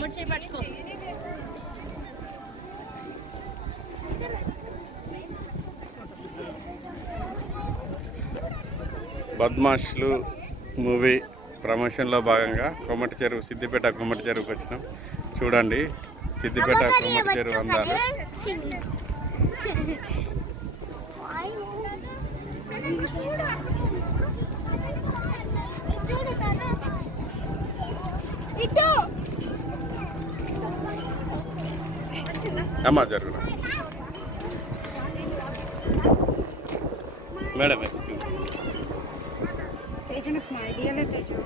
తమ్ముడు చేయి పట్టుకో. బద్మాష్లు మూవీ ప్రమోషన్లో భాగంగా కొమ్మటి చెరువు సిద్దిపేట కొమ్మటి చెరువుకి వచ్చినాం. చూడండి సిద్దిపేట కొమ్మటి చెరువు అందాలు. ఇటు అమ్మా జరుగున మేడం ఎక్స్క్యూజ్ తేజుని స్మైల్ ఇయ్యలే తేజు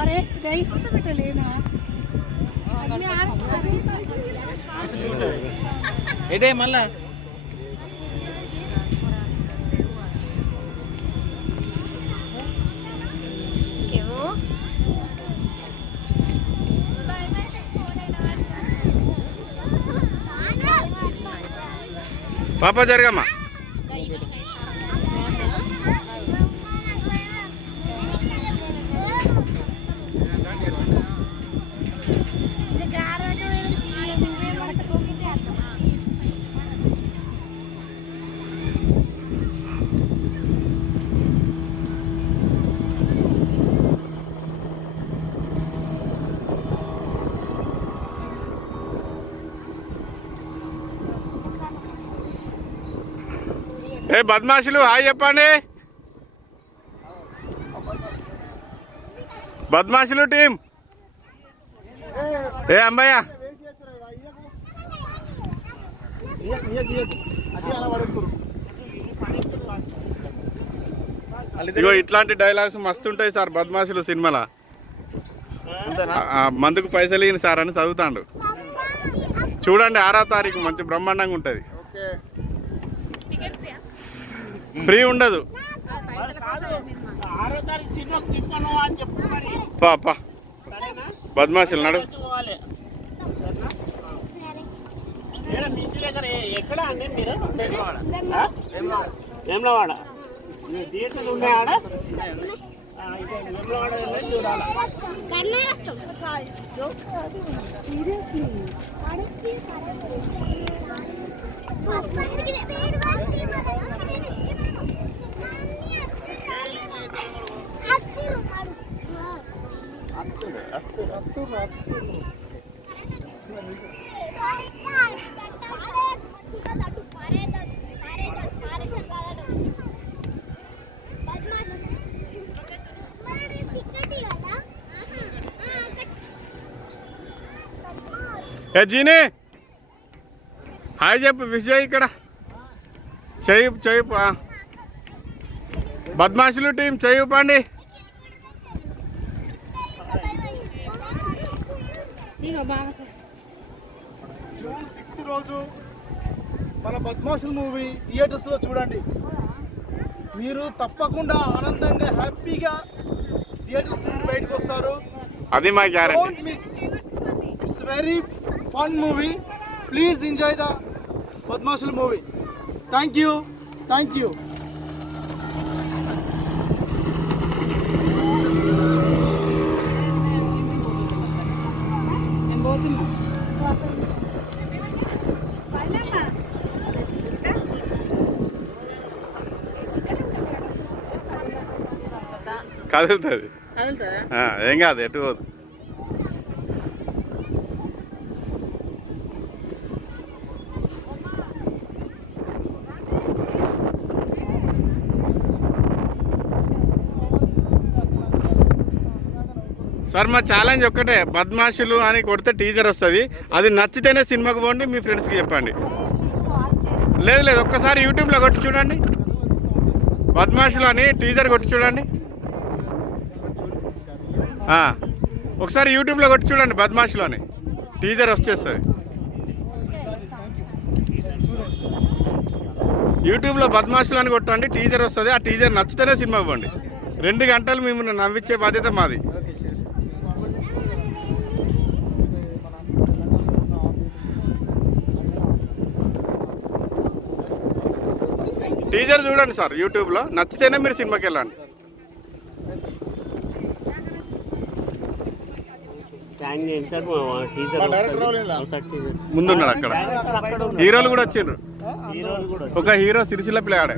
अरे गई तो बेटा लेना Hei malah, kamu? Papa jaga mak. ఏ బద్మాషులు హాయ్ చెప్పండి. బద్మాషులు టీం. ఏ అంబయ్య ఇగో ఇట్లాంటి డైలాగ్స్ మస్తు ఉంటాయి సార్ బద్మాషులు సినిమాలో. మందుకు పైసలు ఇయ్యండి సార్ అని చదువుతాండు. చూడండి ఆరో తారీఖు మంచి బ్రహ్మాండంగా ఉంటుంది. ఫ్రీ ఉండదు. ఆరో తారీఖు సినిమాకి తీసుకుని అని చెప్పు మరి పా పా. సరేనా బద్మాషులు నడు. వేమలవాడ. థియేటర్లు వెళ్ళి చూడాలి జీని హాయ్ చెప్పు విజయ్ ఇక్కడ చెయ్యి చెయ్యి పా. బద్మాషులు టీం చెయ్యి పండి జూన్ సిక్స్త్ రోజు మన పద్మాసుల మూవీ థియేటర్స్లో చూడండి. మీరు తప్పకుండా ఆనందంగా హ్యాపీగా థియేటర్స్ నుండి బయటకు వస్తారు. అది మా guarantee. Miss it's very fun movie please enjoy the పద్మాసుల movie. Thank you thank you కదులుతుంది. ఏం కాదు ఎటు పోదు. సార్ మా ఛాలెంజ్ ఒక్కటే బద్మాషులు అని కొడితే టీజర్ వస్తుంది. అది నచ్చితేనే సినిమాకి పోండి మీ ఫ్రెండ్స్కి చెప్పండి. లేదు లేదు ఒక్కసారి యూట్యూబ్లో కొట్టి చూడండి. బద్మాషులు అని టీజర్ కొట్టి చూడండి. ఒకసారి యూట్యూబ్లో కొట్టి చూడండి బద్మాష్లోని. టీజర్ వచ్చేస్తుంది యూట్యూబ్లో బద్మాష్లు కొట్టండి టీజర్ వస్తుంది. ఆ టీజర్ నచ్చితేనే సినిమా ఇవ్వండి. రెండు గంటలు మిమ్మల్ని నవ్వించే బాధ్యత మాది. టీజర్ చూడండి సార్ యూట్యూబ్లో. నచ్చితేనే మీరు సినిమాకి వెళ్ళండి ముందున్నాడు అక్కడ. డైరెక్టర్ అక్కడ ఉన్నాడు. హీరోలు కూడా వచ్చిండ్రు. హీరోలు కూడా ఒక హీరో సిరిసిల్ల పిల్లగాడే.